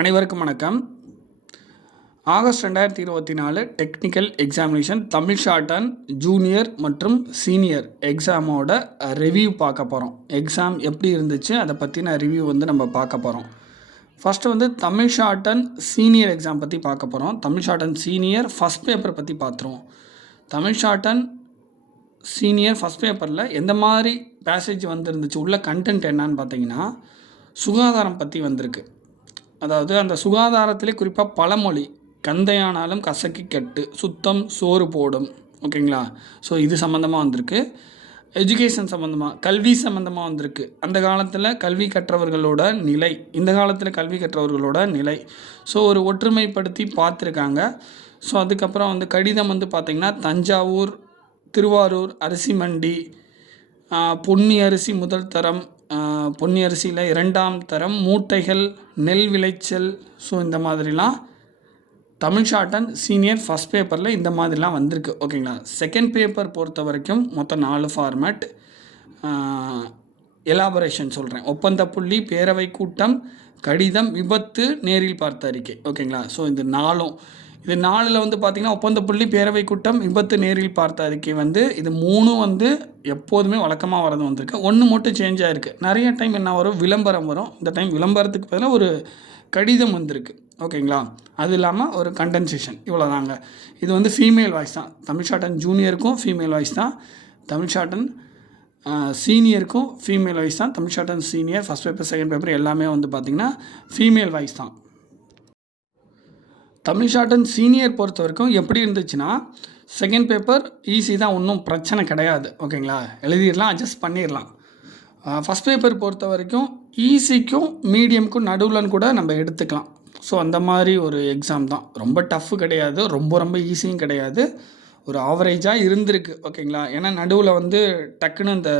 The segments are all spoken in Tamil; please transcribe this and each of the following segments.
அனைவருக்கும் வணக்கம். ஆகஸ்ட் ரெண்டாயிரத்தி இருபத்தி நாலு technical examination Tamil shorthand junior மற்றும் சீனியர் எக்ஸாமோட ரிவ்யூ பார்க்க போகிறோம் எக்ஸாம் எப்படி இருந்துச்சு? அதை பற்றின ரிவ்யூ வந்து நம்ம பார்க்க போகிறோம் ஃபஸ்ட்டு வந்து Tamil short and senior exam பற்றி பார்க்க போகிறோம் Tamil shorthand senior first paper பற்றி பார்த்துருவோம். Tamil short and senior first பேப்பரில் எந்த மாதிரி பேசேஜ் வந்துருந்துச்சு? உள்ள கண்டென்ட் என்னான்னு பார்த்தீங்கன்னா சுகாதாரம் பற்றி வந்திருக்கு. அதாவது அந்த சுகாதாரத்திலே குறிப்பாக பழமொழி கந்தையானாலும் கசக்கி கெட்டு சுத்தம் சோறு போடும். ஓகேங்களா? ஸோ இது சம்மந்தமாக வந்திருக்கு. எஜுகேஷன் சம்மந்தமாக கல்வி சம்மந்தமாக வந்திருக்கு. அந்த காலத்தில் கல்வி கற்றவர்களோட நிலை இந்த காலத்தில் கல்வி கற்றவர்களோட நிலை. ஸோ ஒரு ஒற்றுமைப்படுத்தி பார்த்துருக்காங்க. ஸோ அதுக்கப்புறம் வந்து கடிதம் வந்து பார்த்திங்கன்னா தஞ்சாவூர் திருவாரூர் அரிசி மண்டி பொன்னி அரிசி முதல் தரம் பொன்னி அரிசியில் இரண்டாம் தரம் மூட்டைகள் நெல் விளைச்சல் ஸோ இந்த மாதிரிலாம். தமிழ் ஷார்டன் சீனியர் ஃபஸ்ட் பேப்பரில் இந்த மாதிரிலாம் வந்திருக்கு ஓகேங்களா? செகண்ட் பேப்பர் பொறுத்த வரைக்கும் மொத்தம் நாலு ஃபார்மேட் எலாபரேஷன் சொல்கிறேன் ஒப்பந்த புள்ளி பேரவை கூட்டம் கடிதம் விபத்து நேரில் பார்த்த அறிக்கை ஓகேங்களா? ஸோ இந்த நாலும் இது நாலில் வந்து பார்த்திங்கன்னா ஒப்பந்த புள்ளி பேரவை கூட்டம் விபத்து நேரில் பார்த்த அறிக்கை வந்து இது மூணும் வந்து எப்போதுமே வழக்கமாக வரது வந்திருக்கு. ஒன்று மட்டும் சேஞ்ச் ஆகிருக்கு நிறைய டைம் என்ன வரும்? விளம்பரம் வரும். இந்த டைம் விளம்பரத்துக்கு பதிலாக ஒரு கடிதம் வந்திருக்கு. ஓகேங்களா அது இல்லாமல் ஒரு கண்டென்சேஷன் இவ்வளோதாங்க இது வந்து ஃபீமேல் வாய்ஸ் தான். தமிழ் ஷாட்டன் ஜூனியருக்கும் ஃபீமேல் வாய்ஸ் தான். தமிழ் ஷாட்டன் சீனியருக்கும் ஃபீமேல் வாய்ஸ் தான். Tamil shorthand senior first paper second paper எல்லாமே வந்து பார்த்திங்கன்னா ஃபீமேல் வாய்ஸ் தான். தமிழ் ஷார்ட் அண்ட் சீனியர் பொறுத்த வரைக்கும் எப்படி இருந்துச்சுன்னா செகண்ட் பேப்பர் ஈஸி தான் ஒன்றும் பிரச்சனை கிடையாது. ஓகேங்களா? எழுதிடலாம் அட்ஜஸ்ட் பண்ணிடலாம். ஃபஸ்ட் பேப்பர் பொறுத்த வரைக்கும் ஈஸிக்கும் மீடியமுக்கும் நடுவில்னு கூட நம்ம எடுத்துக்கலாம். ஸோ அந்த மாதிரி ஒரு எக்ஸாம் தான். ரொம்ப டஃப்பு கிடையாது ரொம்ப ரொம்ப ஈஸியும் கிடையாது. ஒரு ஆவரேஜாக இருந்திருக்கு ஓகேங்களா? ஏன்னா நடுவில் வந்து டக்குன்னு இந்த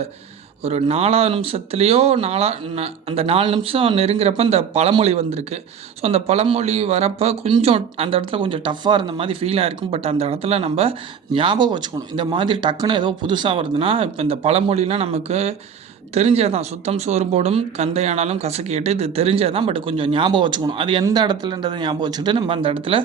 ஒரு நாலாவது நிமிஷத்துலேயோ நாலா ந- அந்த நாலு நிமிஷம் நெருங்குறப்ப இந்த பழமொழி வந்திருக்கு. ஸோ அந்த பழமொழி வரப்போ கொஞ்சம் அந்த இடத்துல கொஞ்சம் டஃப்பாக இருந்த மாதிரி ஃபீல் இருக்கும் பட் அந்த இடத்துல நம்ம ஞாபகம் வச்சுக்கணும். இந்த மாதிரி டக்குன்னு ஏதோ புதுசாக வருதுன்னா இப்போ இந்த பழமொழிலாம் நமக்கு தெரிஞ்சதான் சுத்தம் சோறு போடும் கந்தையானாலும் கசக்கிட்டு இது தெரிஞ்சதான் பட் கொஞ்சம் ஞாபகம் வச்சுக்கணும். அது எந்த இடத்துலன்றதை ஞாபகம் வச்சுட்டு நம்ம அந்த இடத்துல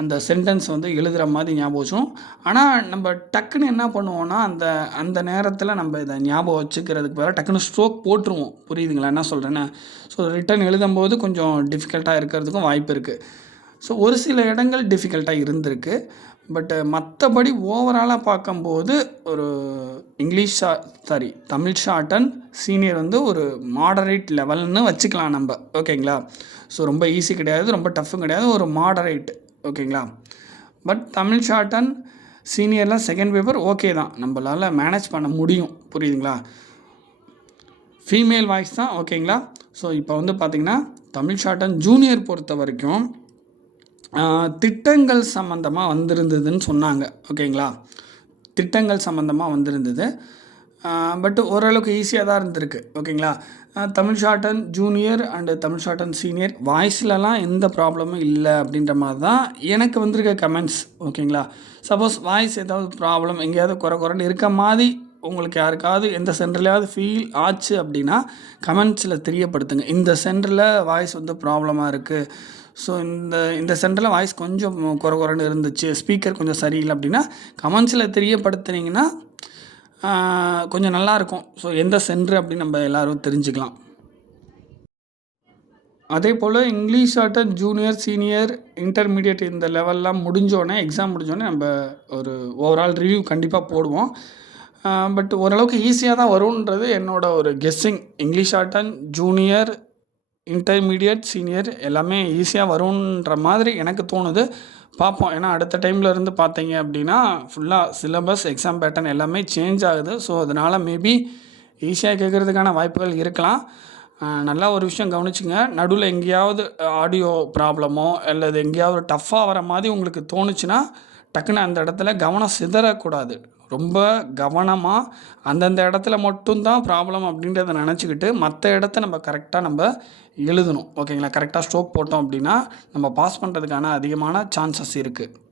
அந்த சென்டென்ஸ் வந்து எழுதுகிற மாதிரி ஞாபகம் வச்சுரும் ஆனால் நம்ம டக்குன்னு என்ன பண்ணுவோன்னா அந்த அந்த நேரத்தில் நம்ம இதை ஞாபகம் வச்சுக்கிறதுக்கு பதிலாக டக்குன்னு ஸ்ட்ரோக் போட்டுருவோம். புரியுதுங்களா? என்ன சொல்கிறேன்னா ஸோ ரிட்டன் எழுதும்போது கொஞ்சம் டிஃபிகல்ட்டாக இருக்கிறதுக்கும் வாய்ப்பு இருக்குது ஸோ ஒரு சில இடங்கள் டிஃபிகல்ட்டாக இருந்திருக்கு. பட்டு மற்றபடி ஓவராலாக பார்க்கும்போது ஒரு English sorry Tamil shorthand senior வந்து ஒரு மாடரேட் லெவல்னு வச்சுக்கலாம் நம்ம. ஓகேங்களா ஸோ ரொம்ப ஈஸி கிடையாது ரொம்ப டஃப்பும் கிடையாது ஒரு மாடரேட் ஓகேங்களா? பட் தமிழ் ஷார்ட் அண்ட் சீனியரில் செகண்ட் பேப்பர் ஓகே தான். நம்மளால் மேனேஜ் பண்ண முடியும். புரியுதுங்களா? ஃபீமேல் வாய்ஸ் தான் ஓகேங்களா? ஸோ இப்போ வந்து பார்த்திங்கன்னா தமிழ் ஷார்ட் அண்ட் ஜூனியர் பொறுத்த வரைக்கும் திட்டங்கள் சம்மந்தமாக வந்திருந்ததுன்னு சொன்னாங்க. ஓகேங்களா? திட்டங்கள் சம்மந்தமாக வந்திருந்தது. பட் ஓரளவுக்கு ஈஸியாக தான் இருந்திருக்கு ஓகேங்களா? Tamil shorthand junior and Tamil shorthand senior வாய்ஸ்லலாம் எந்த ப்ராப்ளமும் இல்லை அப்படின்ற மாதிரி தான் எனக்கு வந்திருக்க கமெண்ட்ஸ் ஓகேங்களா? சப்போஸ் வாய்ஸ் ஏதாவது ப்ராப்ளம் எங்கேயாவது குறை குறைன்னு இருக்க மாதிரி உங்களுக்கு யாருக்காவது எந்த சென்டர்லையாவது ஃபீல் ஆச்சு அப்படின்னா கமெண்ட்ஸில் தெரியப்படுத்துங்க. இந்த சென்டரில் வாய்ஸ் வந்து ப்ராப்ளமாக இருக்குது ஸோ இந்த இந்த சென்டரில் வாய்ஸ் கொஞ்சம் குறை குறைன்னு இருந்துச்சு ஸ்பீக்கர் கொஞ்சம் சரியில்லை அப்படின்னா கமெண்ட்ஸில் தெரியப்படுத்துனீங்கன்னா கொஞ்சம் நல்லாயிருக்கும். ஸோ எந்த சென்ட்ரு அப்படின்னு நம்ம எல்லோரும் தெரிஞ்சுக்கலாம். அதே போல் இங்கிலீஷ் ஆட்டம் ஜூனியர் சீனியர் இன்டர்மீடியட் இந்த லெவல்லாம் முடிஞ்சோடனே எக்ஸாம் முடிஞ்சோடனே நம்ம ஒரு ஓவரால் ரிவ்யூ கண்டிப்பாக போடுவோம். பட் ஓரளவுக்கு ஈஸியாக தான் வரும்ன்றது என்னோட ஒரு கெஸ்ஸிங் இங்கிலீஷ் ஆட்டம் ஜூனியர் இன்டர்மீடியட் சீனியர் எல்லாமே ஈஸியாக வரும்ன்ற மாதிரி எனக்கு தோணுது. பார்ப்போம். ஏன்னா அடுத்த டைமில் இருந்து பார்த்தீங்க அப்படின்னா ஃபுல்லாக சிலபஸ் எக்ஸாம் பேட்டர்ன் எல்லாமே சேஞ்ச் ஆகுது. ஸோ அதனால் மேபி ஈஸியாக கேட்குறதுக்கான வாய்ப்புகள் இருக்கலாம். நல்லா ஒரு விஷயம் கவனிச்சுங்க. நடுவில் எங்கேயாவது ஆடியோ ப்ராப்ளமோ அல்லது எங்கேயாவது டஃப்பாக வர மாதிரி உங்களுக்கு தோணுச்சுன்னா டக்குன்னு அந்த இடத்துல கவனம் சிதறக்கூடாது. ரொம்ப கவனமாக அந்தந்த இடத்துல மட்டும்தான் ப்ராப்ளம் அப்படின்றத நினச்சிக்கிட்டு மற்ற இடத்த நம்ம கரெக்டாக நம்ம எழுதணும். ஓகேங்களா கரெக்டாக ஸ்ட்ரோக் போட்டோம் அப்படின்னா நம்ம பாஸ் பண்ணுறதுக்கான அதிகமான சான்சஸ் இருக்குது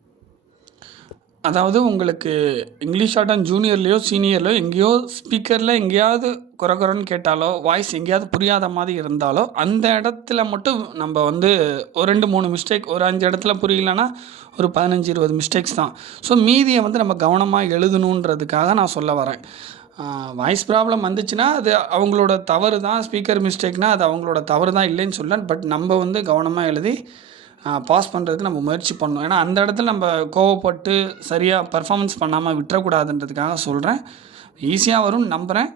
அதாவது உங்களுக்கு இங்கிலீஷ் ஆட்டம் ஜூனியர்லேயோ சீனியர்லையோ எங்கேயோ ஸ்பீக்கரில் எங்கேயாவது குறைகுறன்னு கேட்டாலோ வாய்ஸ் எங்கேயாவது புரியாத மாதிரி இருந்தாலோ அந்த இடத்துல மட்டும் நம்ம வந்து ஒரு ரெண்டு மூணு மிஸ்டேக் ஒரு அஞ்சு இடத்துல புரியலன்னா ஒரு பதினஞ்சு இருபது மிஸ்டேக்ஸ் தான். ஸோ மீதியை வந்து நம்ம கவனமாக எழுதணுன்றதுக்காக நான் சொல்ல வரேன். வாய்ஸ் ப்ராப்ளம் வந்துச்சுன்னா அது அவங்களோட தவறு தான் ஸ்பீக்கர் மிஸ்டேக்னால் அது அவங்களோட தவறு தான் இல்லைன்னு சொல்ல பட் நம்ம வந்து கவனமாக எழுதி பாஸ் பண்ணுறதுக்கு நம்ம முயற்சி பண்ணணும். ஏன்னா அந்த இடத்துல நம்ம கோவப்பட்டு சரியாக பர்ஃபார்மன்ஸ் பண்ணாமல் விட்டுறக்கூடாதுன்றதுக்காக சொல்கிறேன் ஈஸியாக வரும்னு நம்புகிறேன்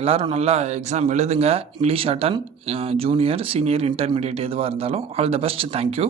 எல்லோரும் நல்லா எக்ஸாம் எழுதுங்க. இங்கிலீஷ் அட்டன் ஜூனியர் சீனியர் இன்டர்மீடியட் எதுவாக இருந்தாலும் ஆல் த பெஸ்ட் தேங்க்யூ